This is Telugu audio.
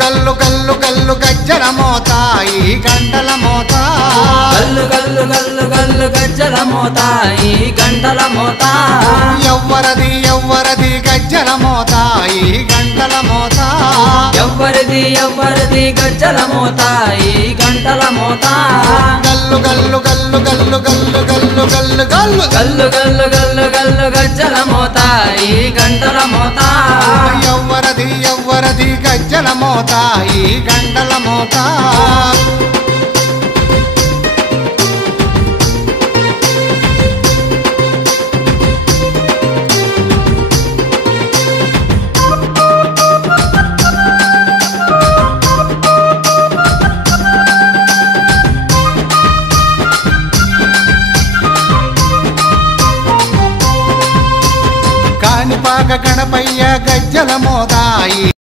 గల్లు గల్లు గల్లు గజ్జల మోత ఈ గంటల మోత గల్లు గల్లు గల్లు గల్లు గజ్జల మోత ఈ గంటల మోత ఎవ్వరది ఎవ్వరది గజ్జల మోత ఈ గంటల మోత ఎవ్వరిది ఎవ్వరిది గజ్జల మోత ఈ గంటల మోత గల్లు గల్లు గల్లు గల్లు గల్లు గల్లు గల్లు గల్లు గల్లు గల్లు గల్లు గల్లు గజ్జల మోత ఈ గంటల మోత ఎవ్వరది ఎవ్వరది గజ్జల మోత ఈ గంటల మోత కాణిపాక గణపయ్య గజ్జల మోత ఈ